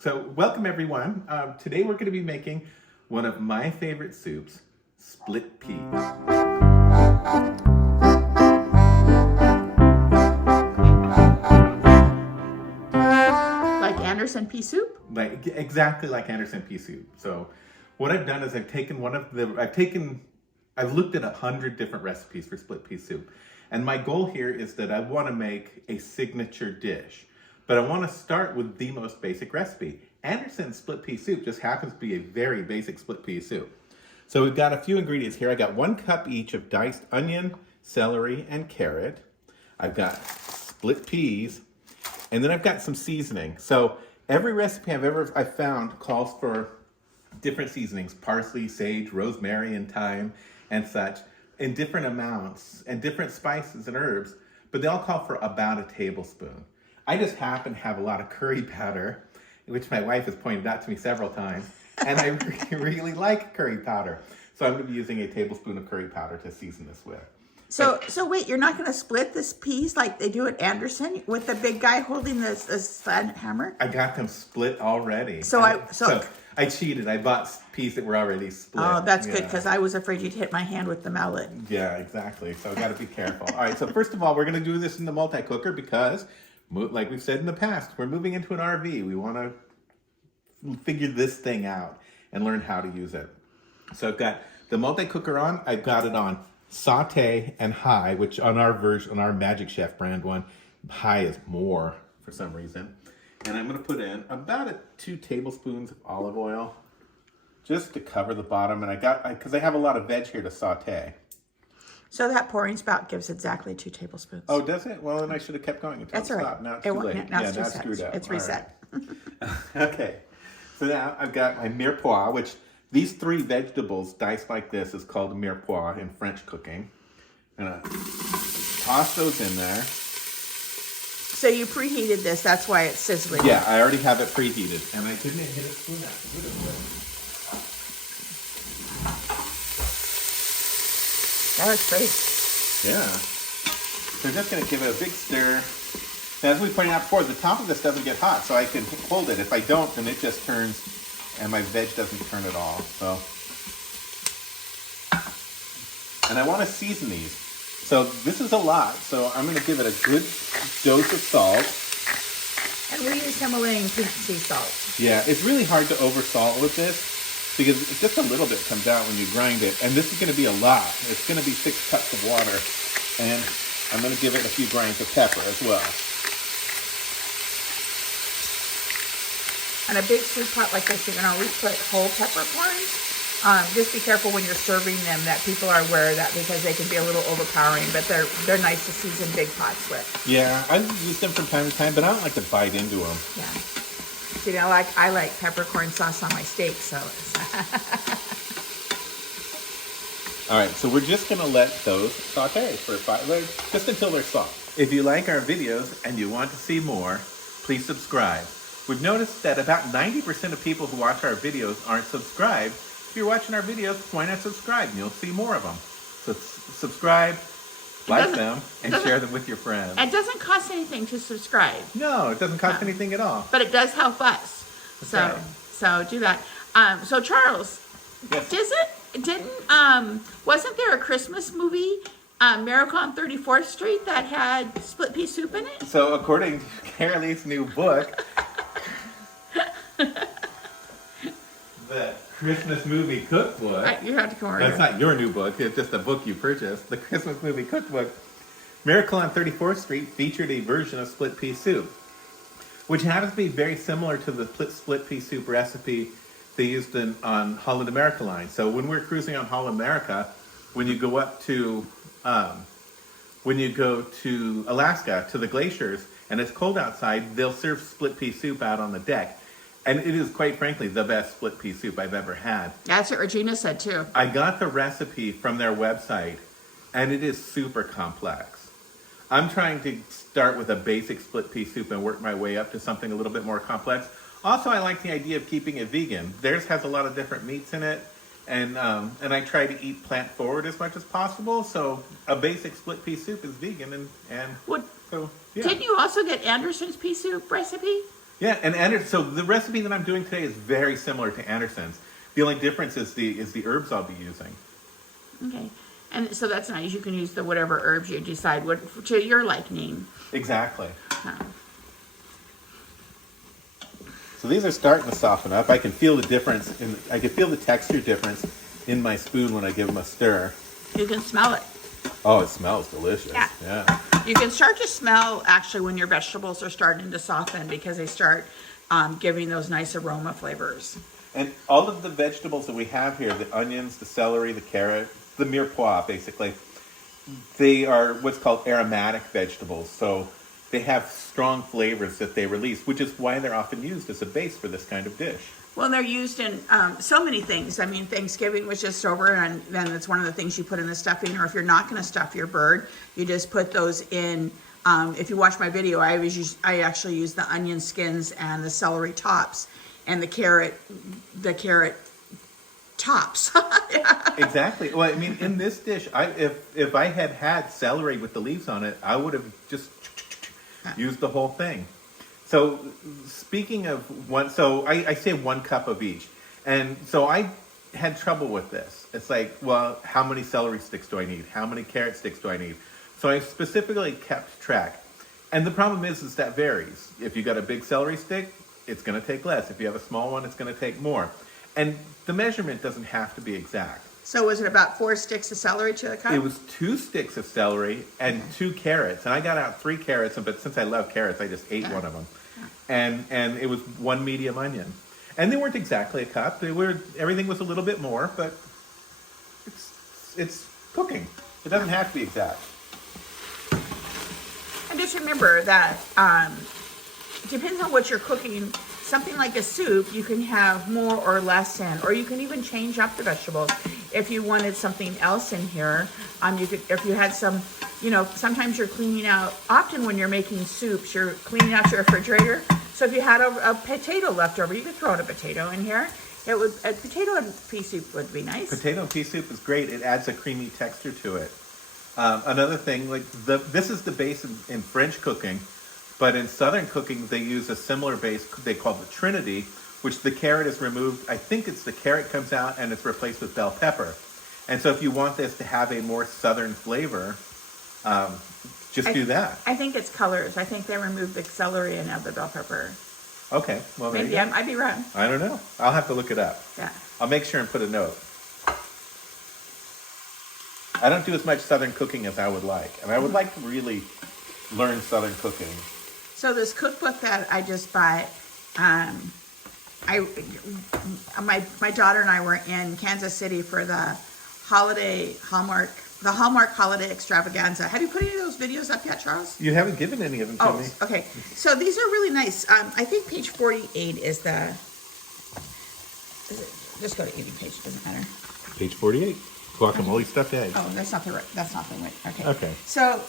So welcome everyone. Today we're going to be making one of my favorite soups, split peas. Like Anderson pea soup? Exactly like Anderson pea soup. So what I've done is I've looked at 100 different recipes for split pea soup. And my goal here is that I want to make a signature dish. But I want to start with the most basic recipe. Anderson's split pea soup just happens to be a very basic split pea soup. So we've got a few ingredients here. I got 1 cup each of diced onion, celery, and carrot. I've got split peas, and then I've got some seasoning. So every recipe I've found calls for different seasonings: parsley, sage, rosemary, and thyme, and such, in different amounts, and different spices and herbs, but they all call for about a tablespoon. I just happen to have a lot of curry powder, which my wife has pointed out to me several times, and I really like curry powder. So I'm going to be using a tablespoon of curry powder to season this with. So wait, you're not going to split this peas like they do at Anderson with the big guy holding this hammer? I got them split already. So I cheated. I bought peas that were already split. Oh, that's good, because I was afraid you'd hit my hand with the mallet. Yeah, exactly. So I got to be careful. All right, so first of all, we're going to do this in the multi-cooker because, like we've said in the past, we're moving into an RV. We want to figure this thing out and learn how to use it. So I've got the multi-cooker on. I've got it on saute and high, which on our Magic Chef brand one, high is more for some reason. And I'm going to put in about 2 tablespoons of olive oil just to cover the bottom. And because I have a lot of veg here to saute. So that pouring spout gives exactly 2 tablespoons. Oh, does it? Well, then I should have kept going until That's it all stopped. right. Now it's too late. Now Now it's it's screwed up. It's reset. Right. Okay. So now I've got my mirepoix, which these 3 vegetables diced like this is called mirepoix in French cooking. I'm going to toss those in there. So you preheated this, that's why it's sizzling. Yeah, I already have it preheated. And I didn't hit a spoon after it. That was great. Yeah. So I'm just going to give it a big stir. Now, as we pointed out before, the top of this doesn't get hot, so I can hold it. If I don't, then it just turns, and my veg doesn't turn at all. So, and I want to season these. So this is a lot, so I'm going to give it a good dose of salt. And we use Himalayan pink sea salt. Yeah, it's really hard to over salt with this because just a little bit comes out when you grind it. And this is going to be a lot. It's going to be 6 cups of water. And I'm going to give it a few grains of pepper as well. On a big soup pot like this, you can always put whole peppercorns. Just be careful when you're serving them that people are aware of that, because they can be a little overpowering, but they're nice to season big pots with. Yeah, I've used them from time to time, but I don't like to bite into them. Yeah. See, I like peppercorn sauce on my steak, so. All right, so we're just gonna let those saute for just until they're soft. If you like our videos and you want to see more, please subscribe. We've noticed that about 90% of people who watch our videos aren't subscribed. If you're watching our videos, why not subscribe? And you'll see more of them. So subscribe, like them, and share them with your friends. It doesn't cost anything to subscribe. No, it doesn't cost anything at all. But it does help us. So do that. So Charles, Yes. wasn't there a Christmas movie, Miracle on 34th Street, that had split pea soup in it? So according to Carolee's new book, the Christmas movie cookbook. You have to come over That's here. not your new book. It's just a book you purchased. The Christmas movie cookbook, Miracle on 34th Street, featured a version of split pea soup, which happens to be very similar to the split pea soup recipe they used on Holland America line. So when we're cruising on Holland America, when you go to Alaska, to the glaciers, and it's cold outside, they'll serve split pea soup out on the deck. And it is, quite frankly, the best split pea soup I've ever had. That's what Regina said, too. I got the recipe from their website, and it is super complex. I'm trying to start with a basic split pea soup and work my way up to something a little bit more complex. Also, I like the idea of keeping it vegan. Theirs has a lot of different meats in it, and I try to eat plant forward as much as possible. So a basic split pea soup is vegan, and What? so yeah. Didn't you also get Anderson's pea soup recipe? Yeah, and so the recipe that I'm doing today is very similar to Anderson's. The only difference is the herbs I'll be using. Okay. And so that's nice. You can use the whatever herbs you decide what to your liking. Exactly. Oh. So these are starting to soften up. I can feel the difference I can feel the texture difference in my spoon when I give them a stir. You can smell it. Oh, it smells delicious. Yeah. You can start to smell actually when your vegetables are starting to soften because they start giving those nice aroma flavors. And all of the vegetables that we have here, the onions, the celery, the carrot, the mirepoix, basically, they are what's called aromatic vegetables. So they have strong flavors that they release, which is why they're often used as a base for this kind of dish. Well, they're used in so many things. I mean, Thanksgiving was just over, and then it's one of the things you put in the stuffing. Or if you're not going to stuff your bird, you just put those in. If you watch my video, I actually use the onion skins and the celery tops and the carrot tops. Yeah. Exactly. Well, I mean, in this dish, if I had celery with the leaves on it, I would have just used the whole thing. So speaking of I say 1 cup of each. And so I had trouble with this. It's like, well, how many celery sticks do I need? How many carrot sticks do I need? So I specifically kept track. And the problem is that varies. If you got a big celery stick, it's going to take less. If you have a small one, it's going to take more. And the measurement doesn't have to be exact. So was it about 4 sticks of celery to the cup? It was 2 sticks of celery and 2 carrots. And I got out 3 carrots, but since I love carrots, I just ate one of them. And it was 1 medium onion. And they weren't exactly a cup. Everything was a little bit more, but it's cooking. It doesn't have to be exact. And just remember that depends on what you're cooking. Something like a soup, you can have more or less in, or you can even change up the vegetables. If you wanted something else in here, if you had some, sometimes you're cleaning out, often when you're making soups, you're cleaning out your refrigerator. So if you had a potato left over, you could throw in a potato in here. A potato and pea soup would be nice. Potato and pea soup is great. It adds a creamy texture to it. Another thing, this is the base in French cooking. But in Southern cooking, they use a similar base they call the Trinity, which the carrot is removed. I think it's the carrot comes out and it's replaced with bell pepper. And so if you want this to have a more Southern flavor, do that. I think it's colors. I think they removed the celery and add the bell pepper. Okay. Well, maybe I might be wrong. I don't know. I'll have to look it up. Yeah. I'll make sure and put a note. I don't do as much Southern cooking as I would like. And I would like to really learn Southern cooking. So this cookbook that I just bought, my daughter and I were in Kansas City for the Hallmark Holiday Extravaganza. Have you put any of those videos up yet, Charles? You haven't given any of them to me. Oh, okay. So these are really nice. I think page 48 is just go to any page, doesn't matter. Page 48. Guacamole stuffed eggs. Oh, that's not the right. Okay. Okay. So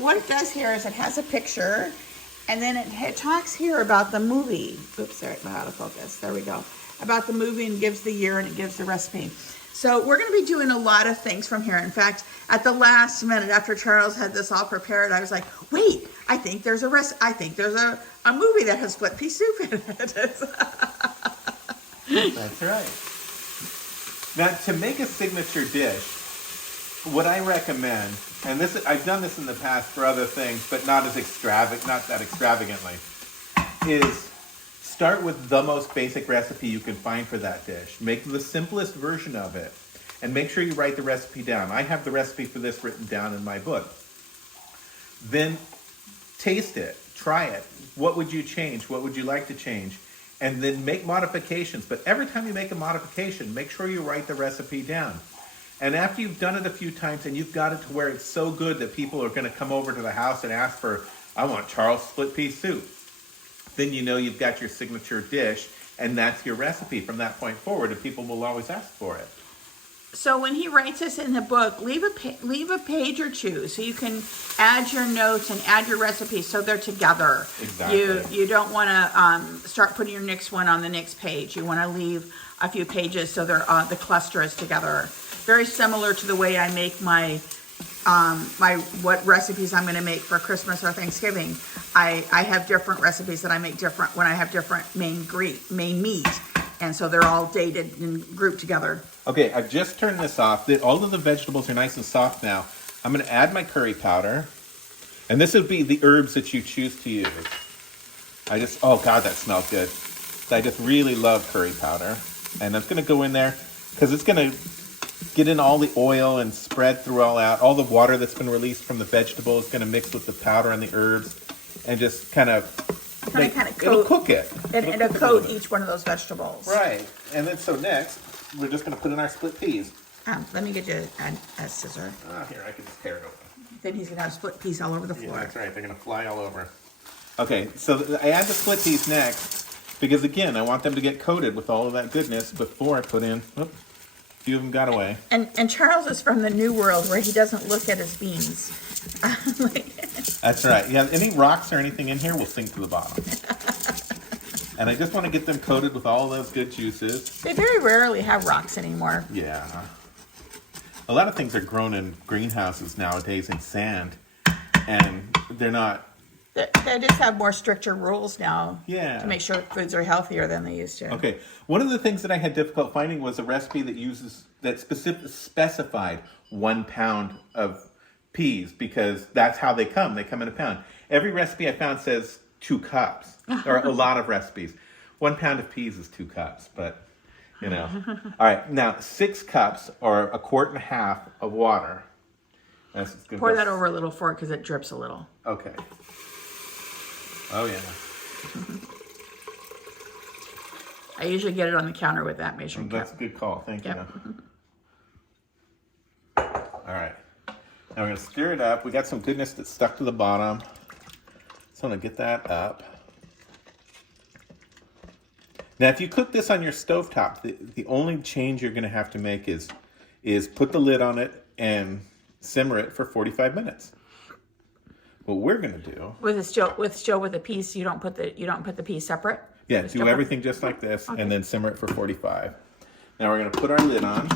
what it does here is it has a picture. And then it talks here about the movie. Oops, sorry, out of focus. There we go. About the movie and gives the year and it gives the recipe. So we're going to be doing a lot of things from here. In fact, at the last minute after Charles had this all prepared, I was like, wait, I think there's a movie that has split pea soup in it. That's right. Now, to make a signature dish, what I recommend, and I've done this in the past for other things, but not that extravagantly, is start with the most basic recipe you can find for that dish. Make the simplest version of it, and make sure you write the recipe down. I have the recipe for this written down in my book. Then taste it, try it. What would you change? What would you like to change? And then make modifications. But every time you make a modification, make sure you write the recipe down. And after you've done it a few times and you've got it to where it's so good that people are going to come over to the house and ask for, I want Charles split pea soup, then you know you've got your signature dish, and that's your recipe from that point forward, and people will always ask for it. So when he writes this in the book, leave a page or two so you can add your notes and add your recipes so they're together. Exactly. You don't want to start putting your next one on the next page. You want to leave a few pages so they're the cluster is together. Very similar to the way I make my what recipes I'm going to make for Christmas or Thanksgiving. I have different recipes that I make different when I have different main meat, and so they're all dated and grouped together. Okay, I've just turned this off. All of the vegetables are nice and soft now. I'm going to add my curry powder, and this would be the herbs that you choose to use. Oh God, that smells good. I just really love curry powder, and that's going to go in there because it's going to get in all the oil and spread throughout. All the water that's been released from the vegetable is going to mix with the powder and the herbs, and just kind of cook it. It'll coat each one of those vegetables. Right, and then so next we're just going to put in our split peas. Let me get you a scissor. Here, I can just tear it open. Then he's going to have split peas all over the floor. Yeah, that's right. They're going to fly all over. Okay, so I add the split peas next because, again, I want them to get coated with all of that goodness before I put in... Oops, a few of them got away. And Charles is from the New World where he doesn't look at his beans. That's right. Yeah, any rocks or anything in here will sink to the bottom. And I just want to get them coated with all those good juices. They very rarely have rocks anymore. Yeah. A lot of things are grown in greenhouses nowadays in sand, and they're not... They just have more stricter rules now. Yeah. To make sure foods are healthier than they used to. Okay. One of the things that I had difficult finding was a recipe that specified 1 pound of peas, because that's how they come. They come in a pound. Every recipe I found says 2 cups, or a lot of recipes. 1 pound of peas is 2 cups, but you know. All right. Now 6 cups or 1.5 quarts of water. Pour that over a little fork because it drips a little. Okay. Oh, yeah. I usually get it on the counter with that measuring cup. That's a good call. Thank you. All right. Now we're going to stir it up. We got some goodness that's stuck to the bottom. So I'm going to get that up. Now, if you cook this on your stovetop, the only change you're going to have to make is put the lid on it and simmer it for 45 minutes. What we're gonna do with the peas, you don't put the peas separate. Yeah, do everything just like this, okay. And then simmer it for 45. Now we're gonna put our lid on.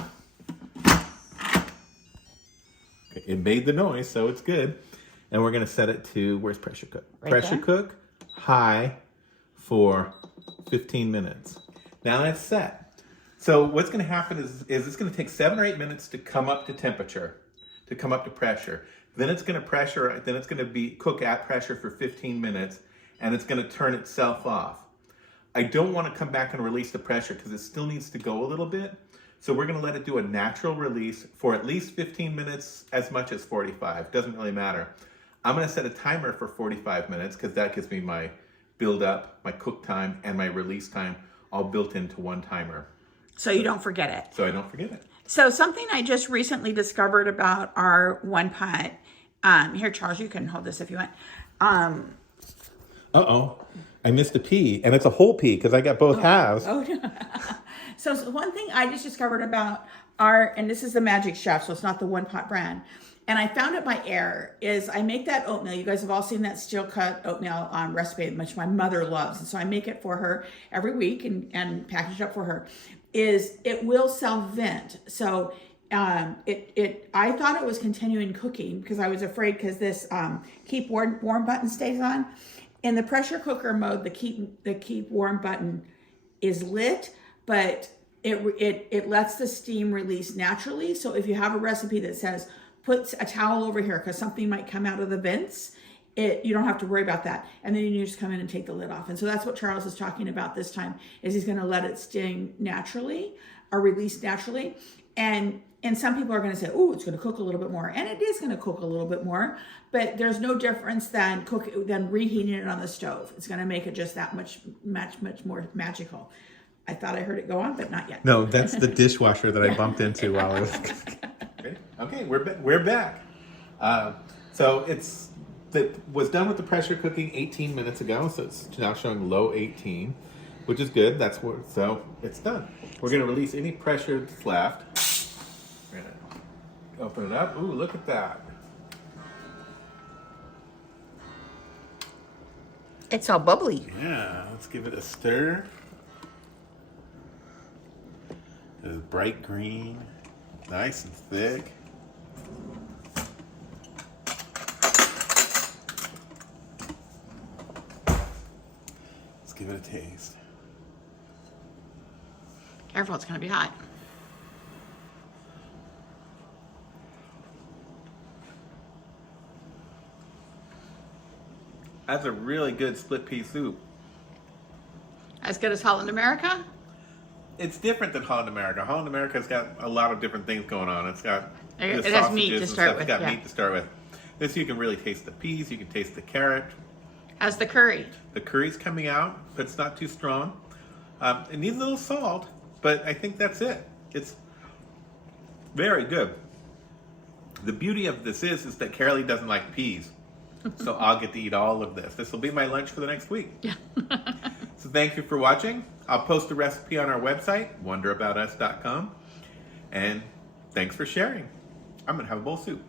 Okay, it made the noise, so it's good. And we're gonna set it to where's pressure cook? Right pressure there? Cook high for 15 minutes. Now that's set. So what's gonna happen is it's gonna take 7 or 8 minutes to come up to temperature, to come up to pressure. Then it's going to cook at pressure for 15 minutes, and it's going to turn itself off. I don't want to come back and release the pressure because it still needs to go a little bit. So we're going to let it do a natural release for at least 15 minutes, as much as 45. Doesn't really matter. I'm going to set a timer for 45 minutes because that gives me my build up, my cook time, and my release time all built into one timer. So you don't forget it. So I don't forget it. So something I just recently discovered about our one pot. Here, Charles, you can hold this if you want. Uh-oh. I missed a pea, and it's a whole pea because I got both halves. Oh, no. So one thing I just discovered about and this is the Magic Chef, so it's not the One Pot brand, and I found it by error, is I make that oatmeal. You guys have all seen that steel cut oatmeal recipe, which my mother loves, and so I make it for her every week and package it up for her. It will self-vent. So I thought it was continuing cooking because I was afraid because this keep warm button stays on. In the pressure cooker mode, the keep warm button is lit, but it lets the steam release naturally. So if you have a recipe that says put a towel over here because something might come out of the vents, you don't have to worry about that. And then you just come in and take the lid off. And so that's what Charles is talking about this time, is he's going to let it steam naturally or release naturally. And some people are going to say, oh, it's going to cook a little bit more. And it is going to cook a little bit more, but there's no difference than reheating it on the stove. It's going to make it just that much more magical. I thought I heard it go on, but not yet. No, that's the dishwasher that I bumped into while I was... Okay, we're back. So that was done with the pressure cooking 18 minutes ago, so it's now showing low 18, which is good. So it's done. We're going to release any pressure that's left. We're going to open it up. Ooh, look at that. It's all bubbly. Yeah, let's give it a stir. It's bright green, nice and thick. it a taste. Careful, it's going to be hot. That's a really good split pea soup. As good as Holland America? It's different than Holland America. Holland America's got a lot of different things going on. It's got It the has meat sausages to and start stuff. with, It's got yeah. meat to start with. This you can really taste the peas. You can taste the carrot. How's the curry? The curry's coming out, but it's not too strong. It needs a little salt, but I think that's it. It's very good. The beauty of this is that Carolee doesn't like peas. So I'll get to eat all of this. This will be my lunch for the next week. Yeah. So thank you for watching. I'll post a recipe on our website, WonderAboutUs.com. And thanks for sharing. I'm going to have a bowl of soup.